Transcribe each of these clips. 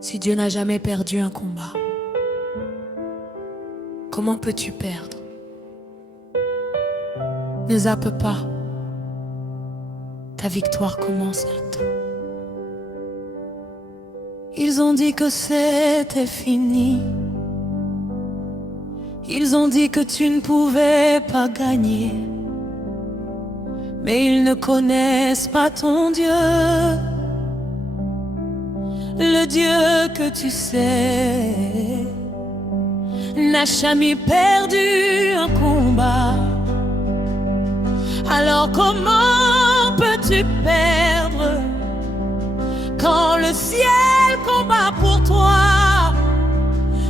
Si Dieu n'a jamais perdu un combat, comment peux-tu perdre? Ne zappe pas, ta victoire commence maintenant. Ils ont dit que c'était fini. Ils ont dit que tu ne pouvais pas gagner. Mais ils ne connaissent pas ton Dieu, le Dieu que tu sais n'a jamais perdu un combat. Alors comment peux-tu perdre quand le ciel combat pour toi?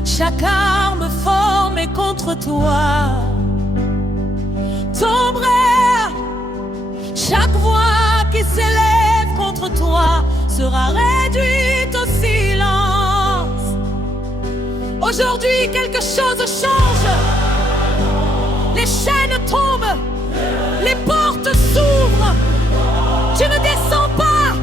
Chaque arme formée contre toi tombera. Chaque voix qui s'élève contre toi sera réduite au silence. Aujourd'hui, quelque chose change. Les chaînes tombent, les portes s'ouvrent. Tu ne descends pas,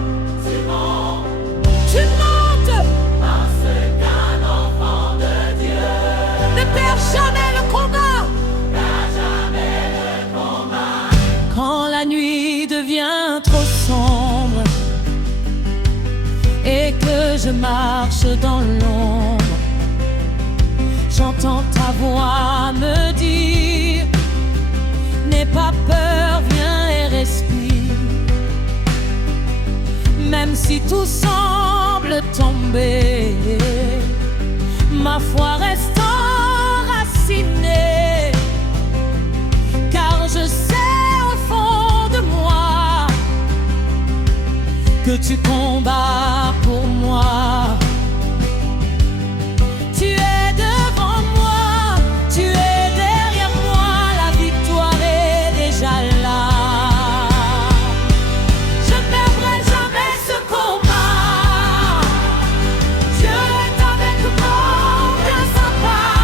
tu montes. Parce qu'un enfant de Dieu ne perd jamais le combat. Quand la nuit devient trop sombre et que je marche dans l'ombre, j'entends ta voix me dire: n'aie pas peur, viens et respire. Même si tout semble tomber, ma foi reste enracinée, car je sais que tu combats pour moi. Tu es devant moi, tu es derrière moi, la victoire est déjà là. Je ne perdrai jamais ce combat. Dieu est avec moi, aucun s'abat.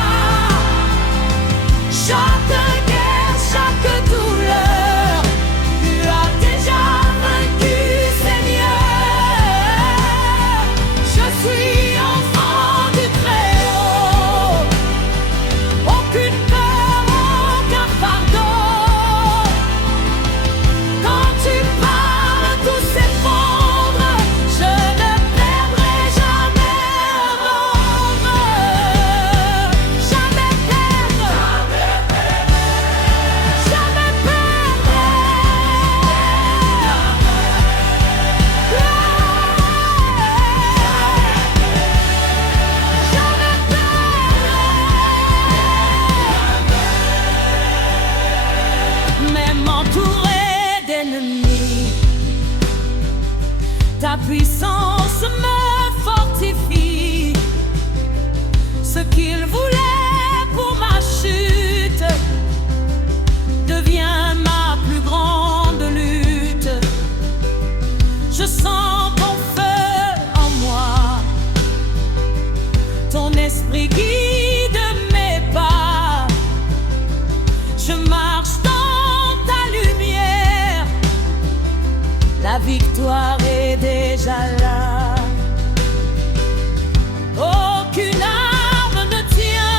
Chaque guerre, chaque douleur, tu as déjà vaincu. Je suis enfant du Très-Haut, aucune peur, aucun fardeau. Quand tu parles, tout s'effondre. Je ne perdrai jamais l'ombre. Jamais perdre, jamais perdre. Même entouré d'ennemis, ta puissance me fortifie. Ce qu'il voulait pour ma chute devient ma plus grande lutte. Je sens ton feu en moi, ton esprit guide mes pas. Je marche dans ta lumière, la victoire est déjà là. Aucune arme ne tient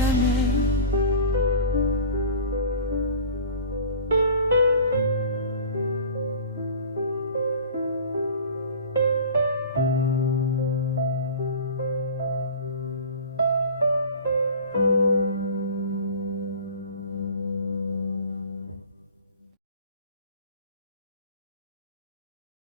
jamais.